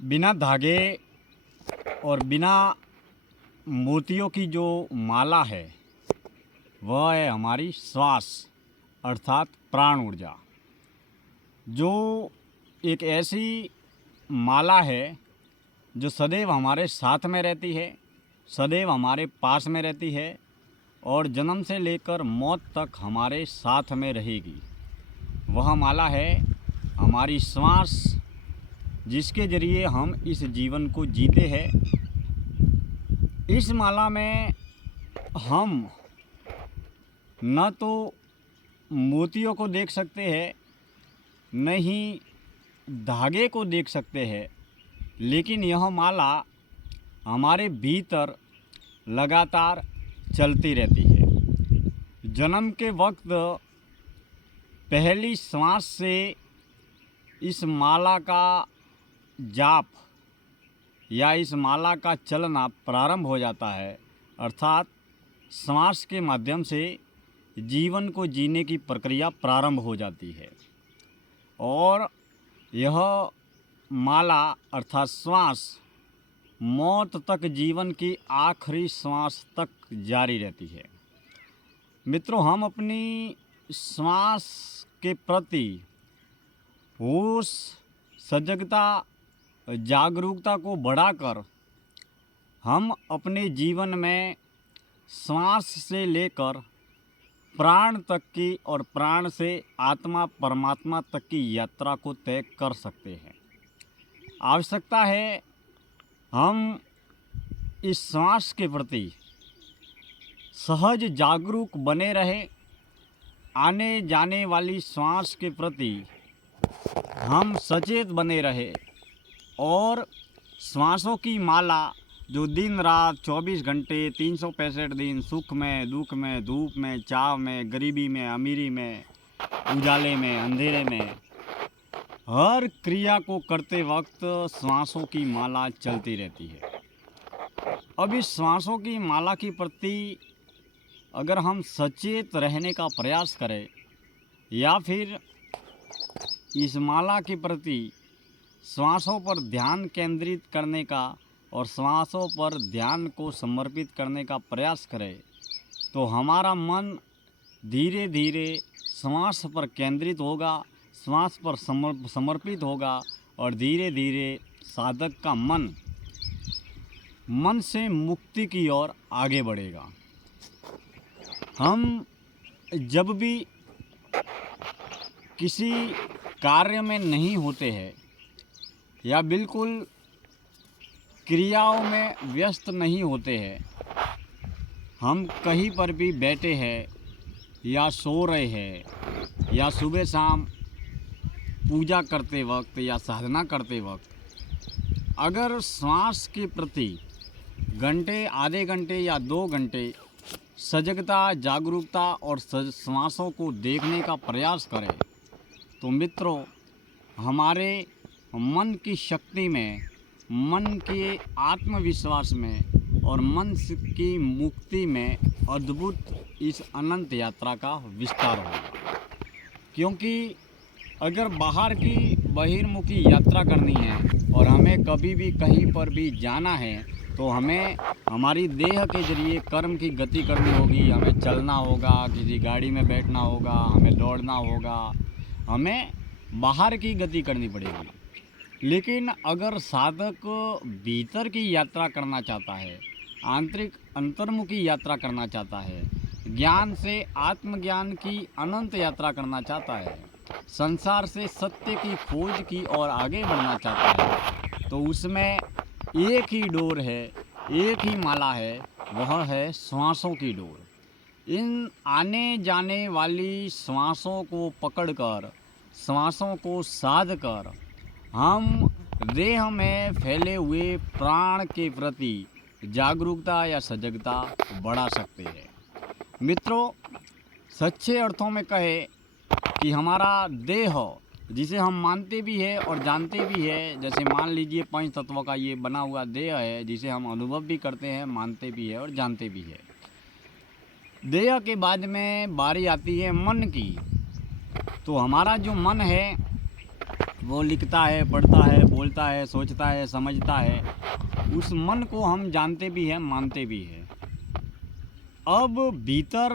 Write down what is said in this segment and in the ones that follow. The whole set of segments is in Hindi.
बिना धागे और बिना मोतियों की जो माला है वह है हमारी श्वास अर्थात प्राण ऊर्जा, जो एक ऐसी माला है जो सदैव हमारे साथ में रहती है, सदैव हमारे पास में रहती है और जन्म से लेकर मौत तक हमारे साथ में रहेगी। वह माला है हमारी श्वास, जिसके ज़रिए हम इस जीवन को जीते हैं। इस माला में हम न तो मोतियों को देख सकते हैं, न ही धागे को देख सकते हैं, लेकिन यह माला हमारे भीतर लगातार चलती रहती है। जन्म के वक्त पहली सांस से इस माला का जाप या इस माला का चलना प्रारंभ हो जाता है, अर्थात सांस के माध्यम से जीवन को जीने की प्रक्रिया प्रारंभ हो जाती है और यह माला अर्थात श्वास मौत तक, जीवन की आखिरी श्वास तक जारी रहती है। मित्रों, हम अपनी श्वास के प्रति होश, सजगता, जागरूकता को बढ़ाकर हम अपने जीवन में श्वास से लेकर प्राण तक की और प्राण से आत्मा परमात्मा तक की यात्रा को तय कर सकते हैं। आवश्यकता है हम इस श्वास के प्रति सहज जागरूक बने रहें। आने जाने वाली श्वास के प्रति हम सचेत बने रहें और श्वासों की माला जो दिन रात 24 घंटे 365 दिन सुख में, दुख में, धूप में, चाव में, गरीबी में, अमीरी में, उजाले में, अंधेरे में, हर क्रिया को करते वक्त श्वासों की माला चलती रहती है। अब इस श्वासों की माला के प्रति अगर हम सचेत रहने का प्रयास करें या फिर इस माला के प्रति श्वासों पर ध्यान केंद्रित करने का और श्वासों पर ध्यान को समर्पित करने का प्रयास करें, तो हमारा मन धीरे धीरे श्वास पर केंद्रित होगा, श्वास पर समर्पित होगा और धीरे धीरे साधक का मन से मुक्ति की ओर आगे बढ़ेगा। हम जब भी किसी कार्य में नहीं होते हैं या बिल्कुल क्रियाओं में व्यस्त नहीं होते हैं, हम कहीं पर भी बैठे हैं या सो रहे हैं या सुबह शाम पूजा करते वक्त या साधना करते वक्त, अगर श्वास के प्रति घंटे, आधे घंटे या 2 घंटे सजगता, जागरूकता और श्वासों को देखने का प्रयास करें, तो मित्रों, हमारे मन की शक्ति में, मन के आत्मविश्वास में और मन की मुक्ति में अद्भुत इस अनंत यात्रा का विस्तार होगा। क्योंकि अगर बाहर की बहिर्मुखी यात्रा करनी है और हमें कभी भी कहीं पर भी जाना है, तो हमें हमारी देह के जरिए कर्म की गति करनी होगी। हमें चलना होगा, किसी गाड़ी में बैठना होगा, हमें दौड़ना होगा, हमें बाहर की गति करनी पड़ेगी। लेकिन अगर साधक भीतर की यात्रा करना चाहता है, आंतरिक अंतर्मुखी यात्रा करना चाहता है, ज्ञान से आत्मज्ञान की अनंत यात्रा करना चाहता है, संसार से सत्य की खोज की ओर आगे बढ़ना चाहता है, तो उसमें एक ही डोर है, एक ही माला है, वह है श्वासों की डोर। इन आने जाने वाली श्वासों को पकड़कर, श्वासों को साध कर हम देह में फैले हुए प्राण के प्रति जागरूकता या सजगता बढ़ा सकते हैं। मित्रों, सच्चे अर्थों में कहे कि हमारा देह, जिसे हम मानते भी है और जानते भी है, जैसे मान लीजिए 5 तत्वों का ये बना हुआ देह है, जिसे हम अनुभव भी करते हैं, मानते भी है और जानते भी है। देह के बाद में बारी आती है मन की। तो हमारा जो मन है वो लिखता है, पढ़ता है, बोलता है, सोचता है, समझता है, उस मन को हम जानते भी हैं, मानते भी हैं। अब भीतर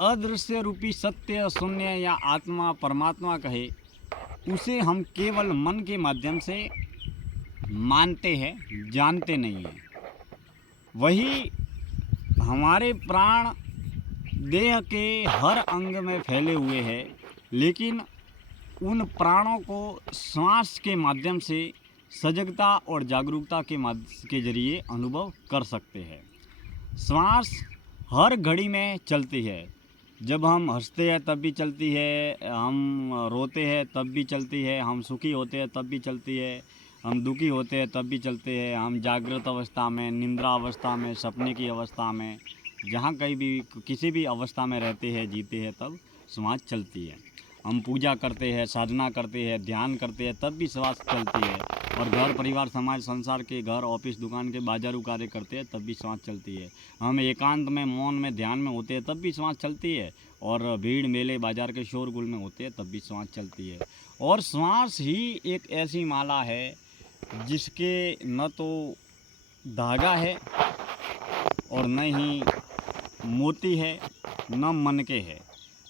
अदृश्य रूपी सत्य, शून्य या आत्मा, परमात्मा कहे, उसे हम केवल मन के माध्यम से मानते हैं, जानते नहीं हैं। वही हमारे प्राण देह के हर अंग में फैले हुए हैं, लेकिन उन प्राणों को श्वास के माध्यम से सजगता और जागरूकता के जरिए अनुभव कर सकते हैं। श्वास हर घड़ी में चलती है। जब हम हंसते हैं तब भी चलती है, हम रोते हैं तब भी चलती है, हम सुखी होते हैं तब भी चलती है, हम दुखी होते हैं तब भी चलते हैं, हम जागृत अवस्था में, निंद्रा अवस्था में, सपने की अवस्था में, जहाँ कहीं भी किसी भी अवस्था में रहते हैं, जीते हैं, तब श्वास चलती है। हम पूजा करते हैं, साधना करते हैं, ध्यान करते हैं, तब भी श्वास चलती है। और घर परिवार समाज संसार के, घर ऑफिस दुकान के बाजारू कार्य करते हैं, तब भी श्वास चलती है। हम एकांत में, मौन में, ध्यान में होते हैं, तब भी श्वास चलती है। और भीड़ मेले बाजार के शोरगुल में होते हैं, तब भी श्वास चलती है। और श्वास ही एक ऐसी माला है जिसके न तो धागा है और न ही मोती है, न मन के है।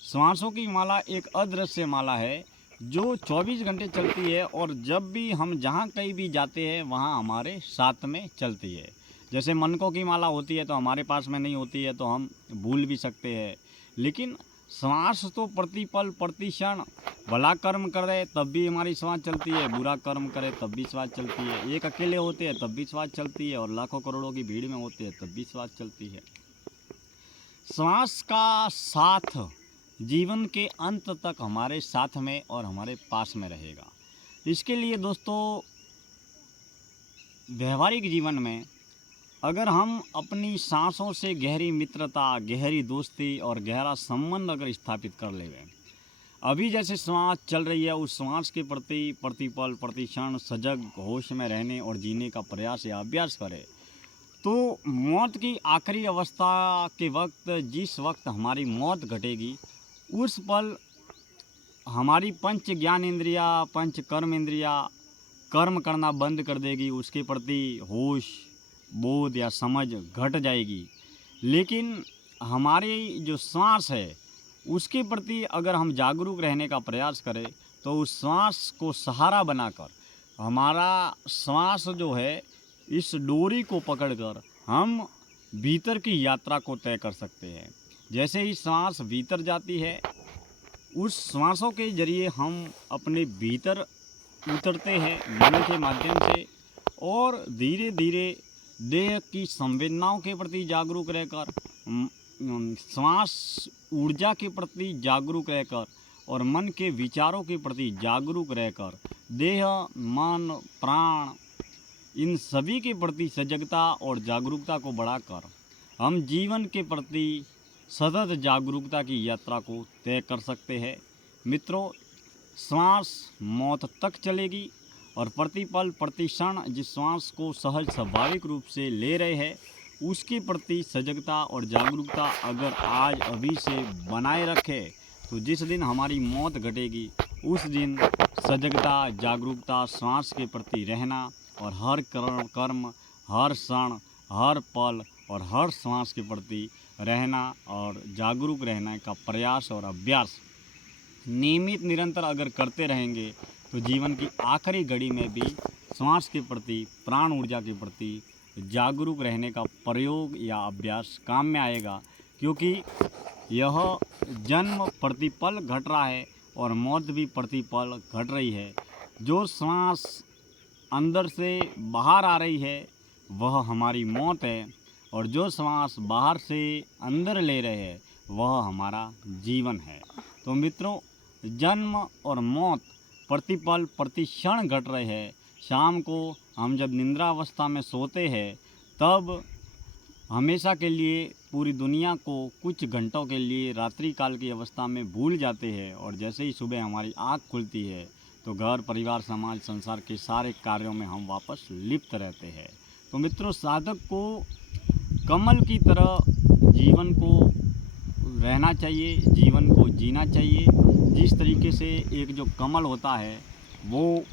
श्वासों की माला एक अदृश्य माला है जो 24 घंटे चलती है, और जब भी हम जहाँ कहीं भी जाते हैं वहाँ हमारे साथ में चलती है। जैसे मनकों की माला होती है तो हमारे पास में नहीं होती है, तो हम भूल भी सकते हैं, लेकिन श्वास तो प्रतिपल प्रति क्षण, भला कर्म करे तब भी हमारी श्वास चलती है, बुरा कर्म करे तब भी श्वास चलती है। एक अकेले होते हैं तब भी श्वास चलती है, और लाखों करोड़ों की भीड़ में होते हैं तब भी श्वास चलती है। श्वास का साथ जीवन के अंत तक हमारे साथ में और हमारे पास में रहेगा। इसके लिए दोस्तों, व्यवहारिक जीवन में अगर हम अपनी सांसों से गहरी मित्रता, गहरी दोस्ती और गहरा संबंध अगर स्थापित कर लेंगे, अभी जैसे श्वास चल रही है उस श्वास के प्रति प्रतिपल प्रतिक्षण सजग होश में रहने और जीने का प्रयास या अभ्यास करें, तो मौत की आखिरी अवस्था के वक्त, जिस वक्त हमारी मौत घटेगी, उस पल हमारी पंच ज्ञान इंद्रिया, पंच कर्म इंद्रिया कर्म करना बंद कर देगी, उसके प्रति होश, बोध या समझ घट जाएगी। लेकिन हमारी जो श्वास है उसके प्रति अगर हम जागरूक रहने का प्रयास करें, तो उस श्वास को सहारा बनाकर हमारा श्वास जो है, इस डोरी को पकड़कर हम भीतर की यात्रा को तय कर सकते हैं। जैसे ही सांस भीतर जाती है, उस सांसों के जरिए हम अपने भीतर उतरते हैं मन के माध्यम से, और धीरे धीरे देह की संवेदनाओं के प्रति जागरूक रहकर, श्वास ऊर्जा के प्रति जागरूक रहकर और मन के विचारों के प्रति जागरूक रहकर, देह, मन, प्राण, इन सभी के प्रति सजगता और जागरूकता को बढ़ाकर हम जीवन के प्रति सतत जागरूकता की यात्रा को तय कर सकते हैं। मित्रों, श्वास मौत तक चलेगी, और प्रतिपल प्रतिक्षण जिस श्वास को सहज स्वाभाविक रूप से ले रहे हैं, उसके प्रति सजगता और जागरूकता अगर आज अभी से बनाए रखें, तो जिस दिन हमारी मौत घटेगी उस दिन सजगता, जागरूकता, श्वास के प्रति रहना और हर कर्म, हर क्षण, हर पल और हर श्वास के प्रति रहना और जागरूक रहने का प्रयास और अभ्यास नियमित निरंतर अगर करते रहेंगे, तो जीवन की आखिरी घड़ी में भी श्वास के प्रति, प्राण ऊर्जा के प्रति जागरूक रहने का प्रयोग या अभ्यास काम में आएगा। क्योंकि यह जन्म प्रतिपल घट रहा है और मौत भी प्रतिपल घट रही है। जो श्वास अंदर से बाहर आ रही है वह हमारी मौत है, और जो श्वास बाहर से अंदर ले रहे हैं वह हमारा जीवन है। तो मित्रों, जन्म और मौत प्रतिपल प्रतिक्षण घट रहे हैं। शाम को हम जब निद्रा अवस्था में सोते हैं, तब हमेशा के लिए पूरी दुनिया को कुछ घंटों के लिए रात्रि काल की अवस्था में भूल जाते हैं, और जैसे ही सुबह हमारी आँख खुलती है तो घर परिवार समाज संसार के सारे कार्यों में हम वापस लिप्त रहते हैं। तो मित्रों, साधक को कमल की तरह जीवन को रहना चाहिए, जीवन को जीना चाहिए, जिस तरीके से एक जो कमल होता है वो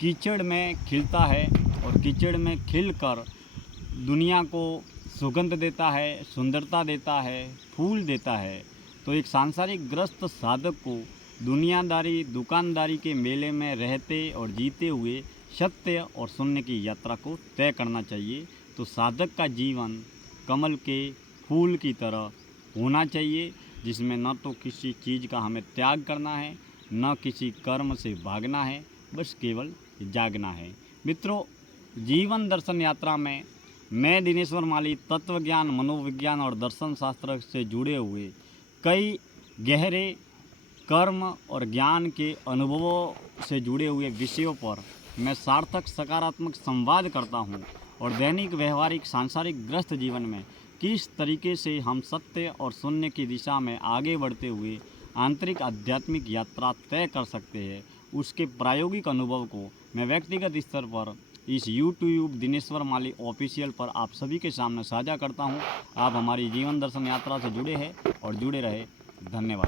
कीचड़ में खिलता है और कीचड़ में खिलकर दुनिया को सुगंध देता है, सुंदरता देता है, फूल देता है, तो एक सांसारिक ग्रस्त साधक को दुनियादारी दुकानदारी के मेले में रहते और जीते हुए सत्य और शून्य की यात्रा को तय करना चाहिए। तो साधक का जीवन कमल के फूल की तरह होना चाहिए, जिसमें न तो किसी चीज़ का हमें त्याग करना है, न किसी कर्म से भागना है, बस केवल जागना है। मित्रों, जीवन दर्शन यात्रा में मैं दिनेश्वर माली तत्व ज्ञान, मनोविज्ञान और दर्शन शास्त्र से जुड़े हुए कई गहरे कर्म और ज्ञान के अनुभवों से जुड़े हुए विषयों पर मैं सार्थक सकारात्मक संवाद करता हूँ और दैनिक व्यवहारिक सांसारिक ग्रस्त जीवन में किस तरीके से हम सत्य और शून्य की दिशा में आगे बढ़ते हुए आंतरिक आध्यात्मिक यात्रा तय कर सकते हैं, उसके प्रायोगिक अनुभव को मैं व्यक्तिगत स्तर पर इस यूट्यूब दिनेश्वर माली ऑफिशियल पर आप सभी के सामने साझा करता हूं। आप हमारी जीवन दर्शन यात्रा से जुड़े हैं और जुड़े रहे। धन्यवाद।